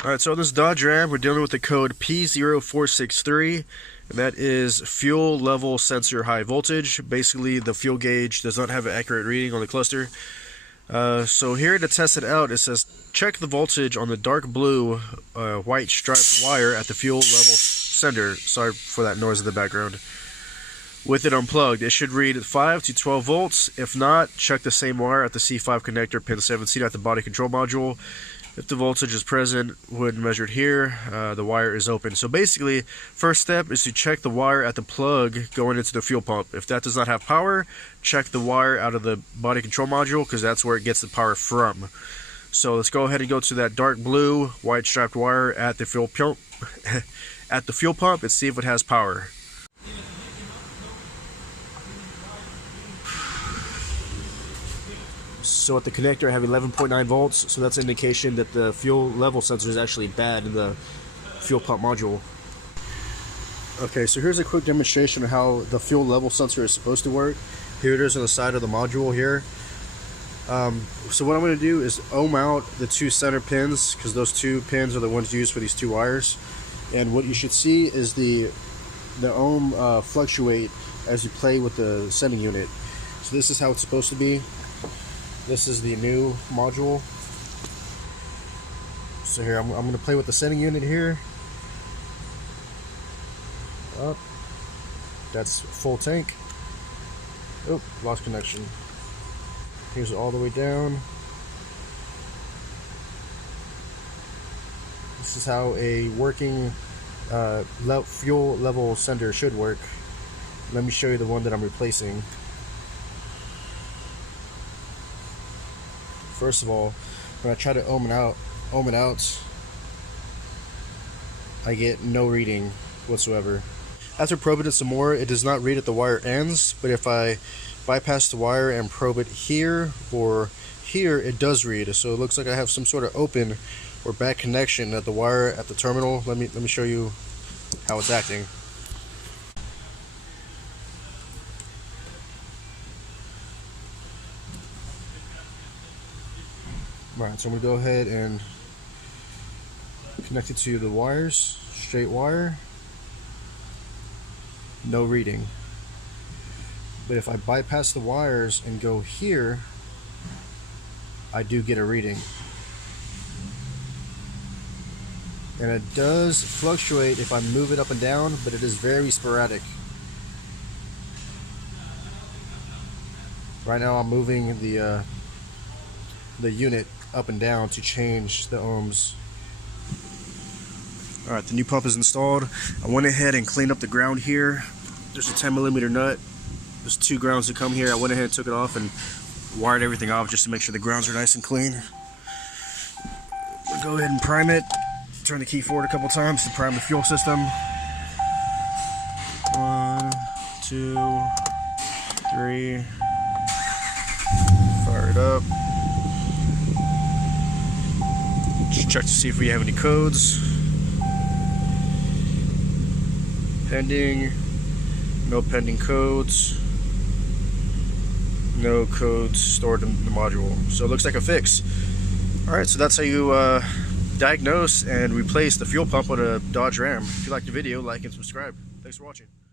Alright, so on this Dodge Ram, we're dealing with the code P0463, and that is fuel level sensor high voltage. Basically, the fuel gauge does not have an accurate reading on the cluster. So here to test it out, it says check the voltage on the dark blue white striped wire at the fuel level sender. Sorry for that noise in the background. With it unplugged, it should read 5 to 12 volts. If not, check the same wire at the C5 connector pin 17 at the body control module. If the voltage is present when measured here, the wire is open. So basically, first step is to check the wire at the plug going into the fuel pump. If that does not have power, check the wire out of the body control module because that's where it gets the power from. So let's go ahead and go to that dark blue white striped wire at the fuel pump and see if it has power. So at the connector I have 11.9 volts, so that's an indication that the fuel level sensor is actually bad in the fuel pump module. Okay, so here's a quick demonstration of how the fuel level sensor is supposed to work. Here it is on the side of the module here. So what I'm going to do is ohm out the two center pins, because those two pins are the ones used for these two wires. And what you should see is the ohm fluctuate as you play with the sending unit. So this is how it's supposed to be. This is the new module. So here, I'm going to play with the sending unit here. Up. That's full tank. Oh, lost connection. Here's it all the way down. This is how a working fuel level sender should work. Let me show you the one that I'm replacing. First of all, when I try to ohm it out, I get no reading whatsoever. After probing it some more, it does not read at the wire ends, but if I bypass the wire and probe it here or here, it does read. So it looks like I have some sort of open or bad connection at the wire at the terminal. Let me show you how it's acting. Alright, so I'm going to go ahead and connect it to the wires, straight wire, no reading. But if I bypass the wires and go here, I do get a reading. And it does fluctuate if I move it up and down, but it is very sporadic. Right now I'm moving the unit up and down to change the ohms. Alright, the new pump is installed. I went ahead and cleaned up the ground here. There's a 10mm nut. There's two grounds that come here. I went ahead and took it off and wired everything off just to make sure the grounds are nice and clean. We'll go ahead and prime it. Turn the key forward a couple times to prime the fuel system. 1, 2, 3. Fire it up. Just check to see if we have any codes. Pending. No pending codes. No codes stored in the module. So it looks like a fix. Alright, so that's how you diagnose and replace the fuel pump on a Dodge Ram. If you liked the video, like and subscribe. Thanks for watching.